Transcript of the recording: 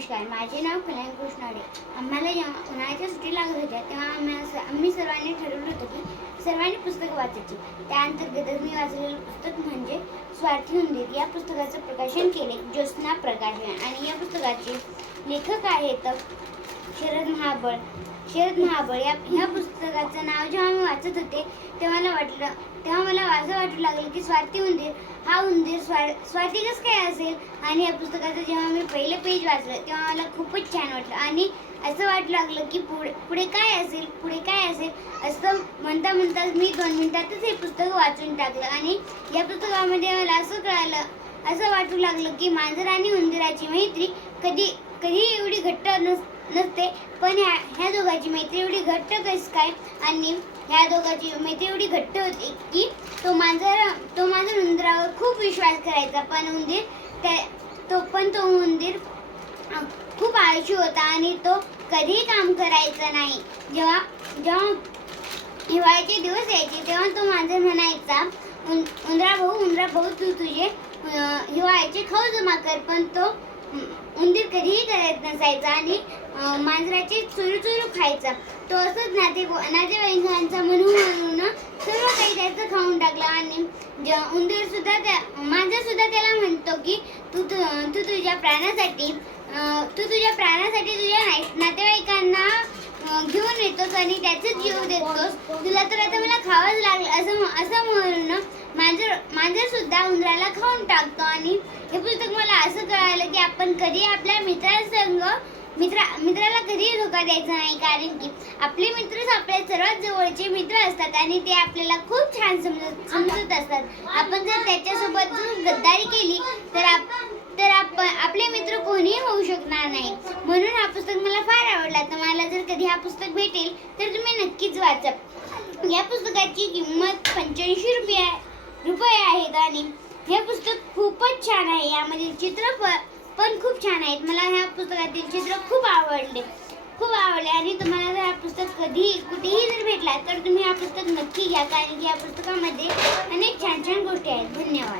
नमस्कार माझे नाव कल्याण कृष्णाडे. आम्हाला जेव्हा उन्हाळ्याच्या सुट्टी लागत होत्या तेव्हा आम्ही असं- आम्ही सर्वांनी ठरवलं होतं की सर्वांनी पुस्तकं वाचायची. त्या अंतर्गतच मी वाचलेलं पुस्तक म्हणजे स्वार्थी उंदीर या पुस्तकाचं प्रकाशन केले ज्योत्स्ना प्रकाशन आणि या पुस्तकाचे लेखक आहेत शरद महाबळ शरद महाबळ या ह्या पुस्तकाचं नाव जेव्हा मी वाचत होते तेव्हा मला वाटलं तेव्हा मला असं वाटू लागलं की स्वार्थी उंदीर हा उंदीर स्वा स्वार्थी कसं काय असेल? आणि या पुस्तकाचं जेव्हा मी पहिलं पेज वाचलं तेव्हा मला खूपच छान वाटलं. आणि असं वाटू लागलं की पुढे पुढे काय असेल? पुढे काय असेल? असं म्हणता म्हणता मी दोन मिनटातच हे पुस्तक वाचून टाकलं. आणि या पुस्तकामध्ये मला असं कळालं असं वाटू लागलं की मांजर आणि उंदिराची मैत्री कधी कधी एवढी घट्ट नस नसते. पण ह्या ह्या दोघांची मैत्री एवढी घट्ट कसं काय? आणि ह्या दोघांची मैत्री एवढी घट्ट होती की तो मांजर तो मांजर उंदरावर खूप विश्वास करायचा. पण उंदीर त्या तो पण तो उंदीर खूप आळशी होता आणि तो कधीही काम करायचा नाही. जेव्हा जेव्हा हिवाळ्याचे दिवस यायचे तेव्हा तो मांजर म्हणायचा उं- उंदरा भाऊ उंदरा भाऊ तू तुझे हिवाळ्याचे खाऊ जमा कर. पण तो उंदीर कधीही करत नसायचा आणि मांजराची मांजराचे चुरू चुरू खायचा. तो असंच नाते नातेवाईकांचा म्हणून म्हणून सर्व काही त्याचं खाऊन टाकलं आणि ज- उंदीर सुद्धा त्या मांजर सुद्धा त्याला म्हणतो की तू तू तू तुझ्या प्राणासाठी तू तुझ्या प्राणासाठी तुझ्या नाई- नातेवाईकांना घेऊन येतोस आणि त्याचाच जीव देतोस. तुला तर आता मला खावंच लागलं असं असं म्हणून मांजर मांजर सुद्धा उंदराला खाऊन टाकतो आणि हे पुस्तक मला असं कळालं की आपण कधी आपल्या मित्रासंग मित्रा मित्राला कधीही धोका द्यायचा नाही. कारण की आपले मित्रच आपल्या सर्वात जवळचे मित्र असतात आणि ते आपल्याला खूप छान समजत समजत असतात. आपण जर त्याच्यासोबत जर गद्दारी केली तर आप तर आपण आपले मित्र कोणीही होऊ शकणार नाही. म्हणून हा पुस्तक मला फार आवडला. तर मला जर कधी हा पुस्तक भेटेल तर तुम्ही नक्कीच वाचा. या पुस्तकाची किंमत पंच्याऐंशी रुपये आहे. रुपये आहेत आणि हे पुस्तक खूपच छान आहे. यामधील चित्र प- पण खूप छान आहेत. मला ह्या पुस्तकातील चित्र खूप आवडले. खूप आवडले आणि तुम्हाला जर हा पुस्तक कधी कुठेही जर भेटला तर तुम्ही हा पुस्तक नक्की घ्या कारण की या पुस्तकामध्ये अनेक छान छान गोष्टी आहेत. धन्यवाद.